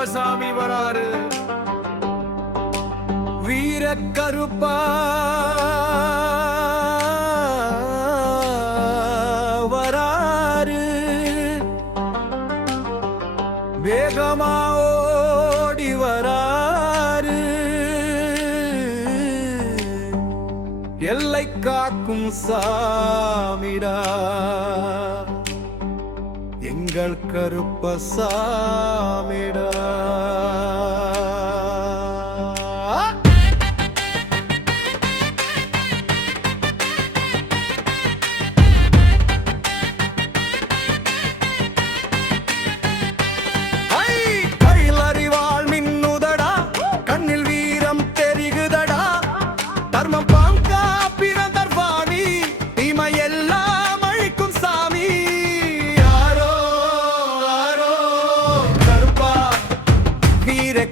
கருப்பசாமி வராரு. வீர கருப்பா வராரு. வேகமா ஓடி வராரு. எல்லை காக்கும் சாமிடா எங்கள் கருப்பசாமிடா.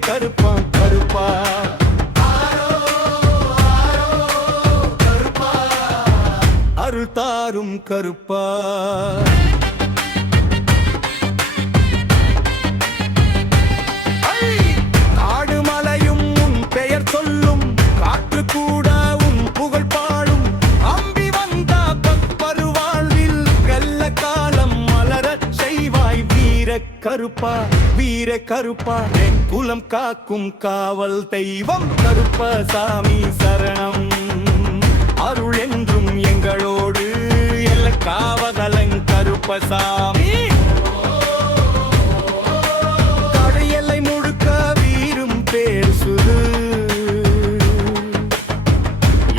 கருப்பா கருப்பா அருள் தாரும் கருப்பா. காடுமலையும் உன் பெயர் சொல்லும், காற்று கூட உன் புகழ் பாடும். அம்பி வந்த பற்பரு வாழ்வில் கல்ல காலம் மலரச் செய்வாய். வீர கருப்பா வீர கருப்பா குலம் காக்கும் காவல் தெய்வம் கருப்பசாமி சரணம். அருள் என்றும் எங்களோடு எல்ல காவலன் கருப்பசாமி. கடை எல்லை முழுக்க வீரும் பேசுது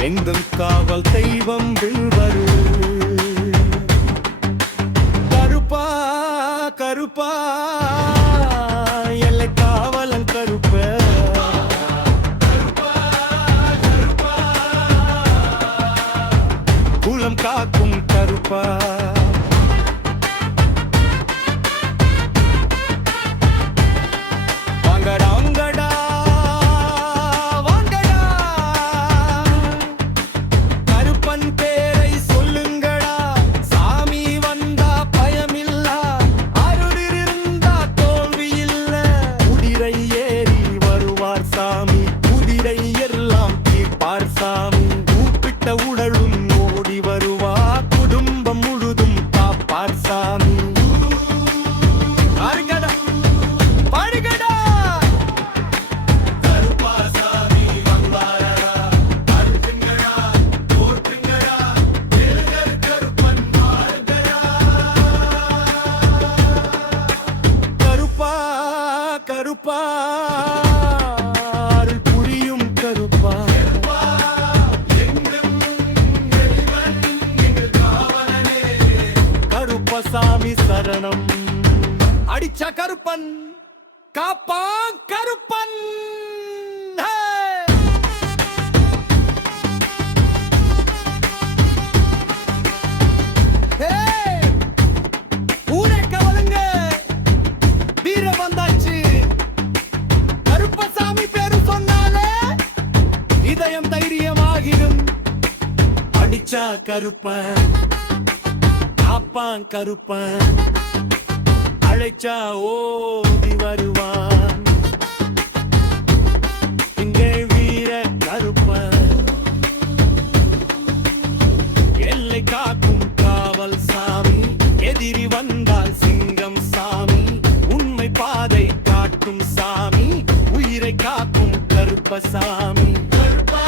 எங்கள் காவல் தெய்வம் வெல்வரு. கருப்பா கருப்பா எல்லை காவலன் கருப்ப. குலம் காக்கும் கருப்பா. வாங்கடா வாங்கடா வாங்கடா கருப்பன் பேரை சொல்லுங்கடா. சாமி வந்தா பயமில்லா, அருள் இருந்தா தோல்வி இல்ல. குதிரை ஏறி வருவார் சாமி, குதிரை எல்லாம் தீர்ப்பார் சாமி. கூப்பிட்ட உடலும் ஓடி வருவா, குடும்பம் முழுதும் காப்பார் சாமி. பாருங்கடா பாருங்கடா கருப்பசாமி வந்தாரடா. அருளுங்கடா போற்றுங்கடா, எழுகர் கருப்பன் மாறுங்கடா. கருப்பா கருப்பா அருள் புரியும் கருப்பா. கருப்பசாமி சரணம். அடிச்ச கருப்பன் காப்பான் கருப்பன். ஊரே கவலுங்க, வீர வந்தாச்சு. கருப்பசாமி பேரு சொன்னாலே இதயம் தைரியமாகிடும். அடிச்சா கருப்பன் காப்பான் கருப்பன், அழைச்சா ஓடி வருவான். இங்கே வீர கருப்பன் எல்லை காக்கும் காவல் சாமி. எதிரி வந்தால் சிங்கம் சாமி, உண்மை பாதை காட்டும் சாமி. உயிரை காக்கும் கருப்பசாமி. கருப்பா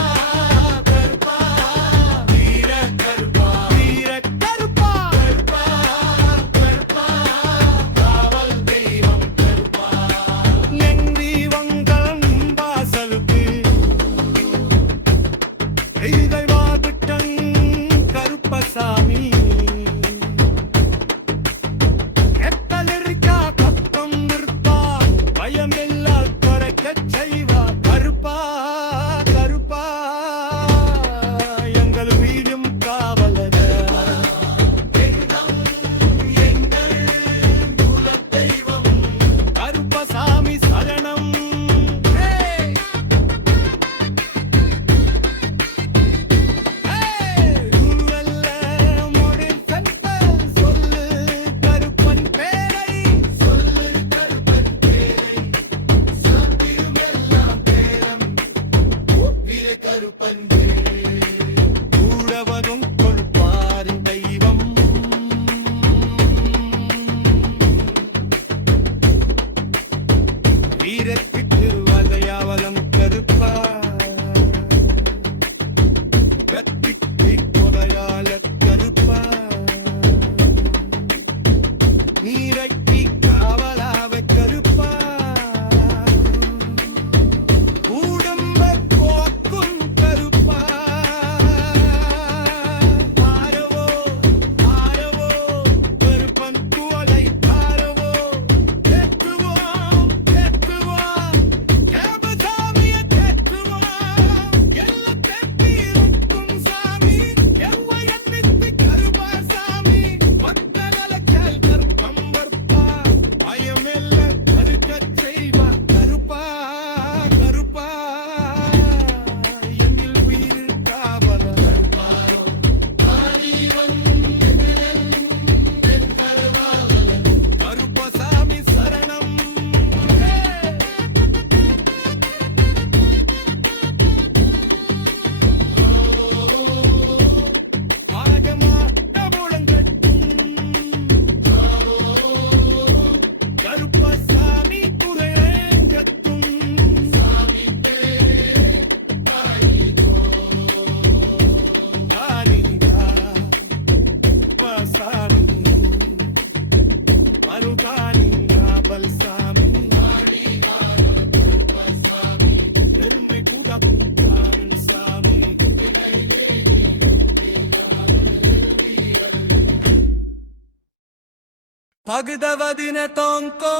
பகுதவதின தோங்கோ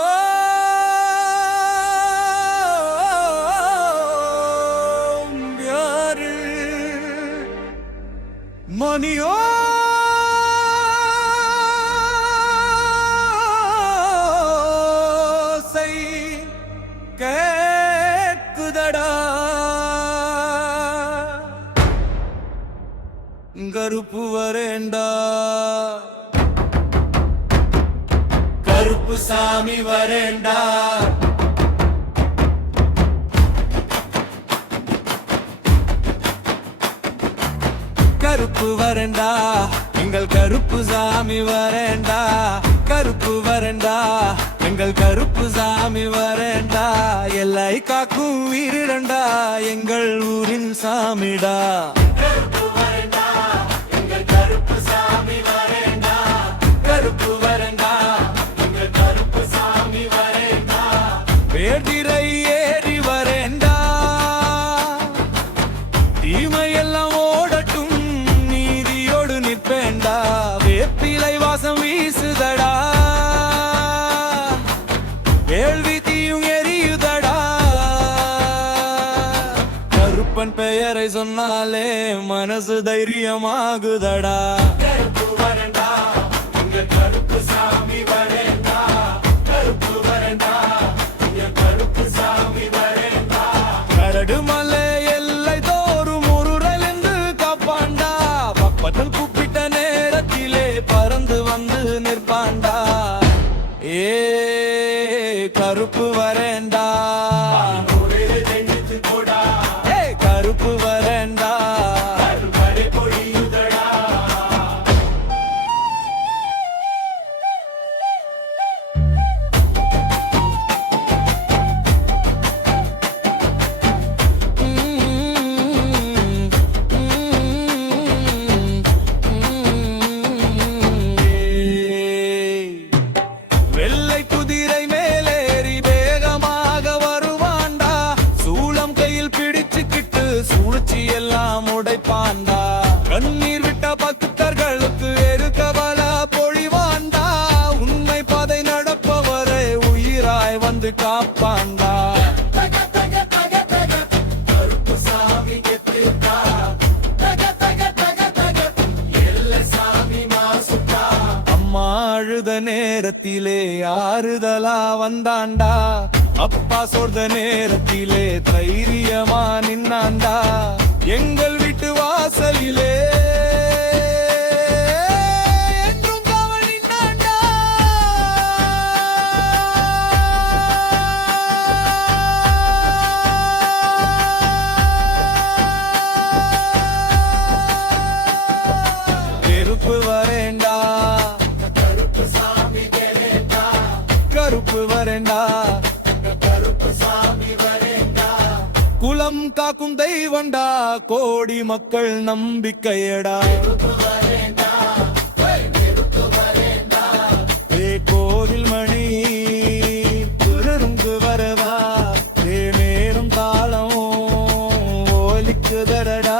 யாரு மணியோ கேக்குதடா கருப்பு வரேண்டா கருப்பு சாமி வரேண்டா கருப்பு வரேண்டா எங்கள் கருப்பு சாமி வரேண்டா கருப்பு வரேண்டா எங்கள் கருப்பு சாமி வரேண்டா எல்லை காக்கும் வீரண்டா எங்கள் ஊரின் சாமிடா கருப்பு வரேண்டா எங்கள் கருப்பு சாமி வரேண்டா கருப்பு வரேண்டா எங்கள் கருப்பு சாமி வரேண்டா வேடிரை ஏறி வரேண்டா தீமையெல்லாம் ஓடட்டும் நீதியோடு நிற்பேண்டா வேப்பிலை வாசம் வீசுதடா வேள்வி தீயும் எரியுதடா கருப்பன் பெயரை சொன்னாலே மனசு தைரியமாகுதடா கருப்பு வரேண்டா எங்கள் கருப்பு சாமி வரேண்டா கருப்பு வரேண்டா எங்கள் கருப்பு சாமி வரேண்டா கரடு மலை எல்லை தோறும் முருறலென்று காப்பாண்டா பப்பத்தில் கூப்பிட்ட நேரத்திலே பறந்து வந்து நிற்பாண்டா ஏ கருப்பு வரேண்டா கருப்பு வரேண்டா வெள்ளை குதிரை மேலேறி வேகமாக வருவாண்டா சூளம் கையில் பிடிச்சுக்கிட்டு சூழ்ச்சி எல்லாம் உடைப்பாண்டா கண்ணீர் விட்ட பக்தர்களுக்கு எருக்கவல பொழிவாண்டா உண்மை பாதை நடப்பவரை உயிராய் வந்து காப்பாண்டா கருப்பு சாமி கெத்திருக்கா சாமி மாசுக்கா அம்மா அழுத நேரத்திலே ஆறுதலா வந்தாண்டா அப்பா சொல்ற நேரத்திலே தைரியமா நின்னாண்டா எங்கள் வீட்டு வாசலிலே என்றும் காவல் நின்னாண்டா கருப்பு வரேண்டா கருப்பு சாமி வரேண்டா கருப்பு வரேண்டா கருப்பு சாமி வரேண்டா குலம் காக்கும் தெய்வண்டா கோடி மக்கள் நம்பிக்கையடா கோவில் மணி புரருங்கு வரவா மேலும் தாளம் ஓலிக்குதடா